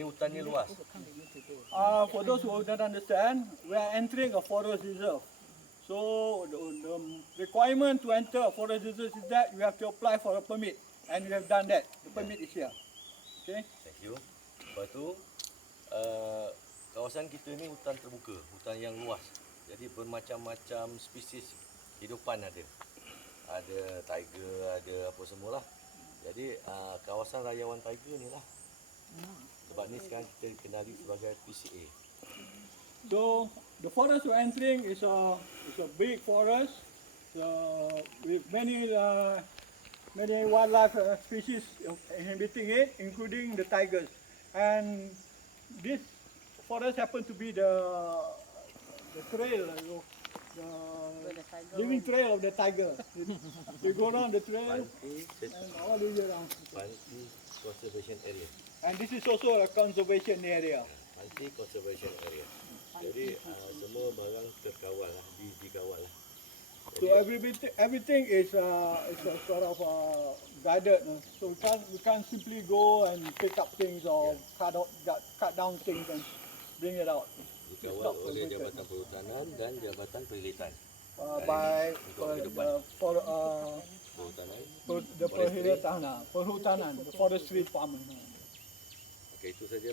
Ini hutannya luas. For those who don't understand, we are entering a forest reserve. So the requirement to enter a forest reserve is that you have to apply for a permit, and you have done that. The permit is here. Okay. Thank you. Lepas tu, kawasan kita ni hutan terbuka, hutan yang luas. Jadi bermacam-macam spesies hidupan ada. Ada tiger, ada apa semualah. Jadi kawasan rayawan tiger ni lah. Sebab ni sekarang kita kenali sebagai PCA. So the forest we're entering is a big forest with many wildlife species inhabiting it, including the tigers. And this forest happens to be the trail, the living trail of the tiger. You go around the trail and all the way around. Panti Conservation Area. And this is also a conservation area. Panti Conservation Area. Jadi semua barang terkawal lah, dikawal lah. So everything is a sort of guided. So we can't simply go and pick up things or cut down things and bring it out. Dikawal oleh Jabatan Perhutanan dan Jabatan Perilitan. By Perhutanan, perhutanan, the forestry department. Okey, itu sajalah.